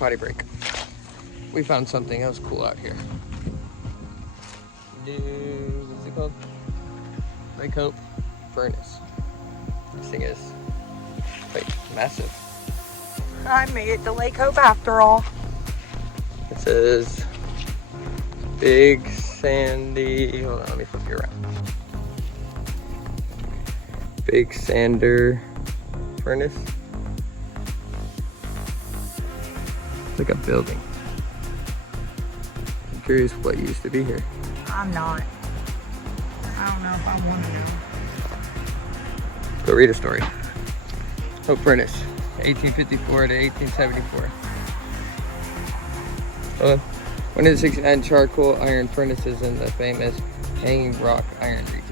potty break. We found something else cool out here. What's it called? Lake Hope Furnace. This thing is like massive. I made it to Lake Hope after all. It says Big Sandy. Hold on, let me flip you around. Big Sander Furnace. It's like a building. I'm curious what used to be here. I'm not. I don't know if I want to know. Go read a story. Hope Furnace, 1854 to 1874. One of the 69 charcoal iron furnaces in the famous Hanging Rock Iron Reef.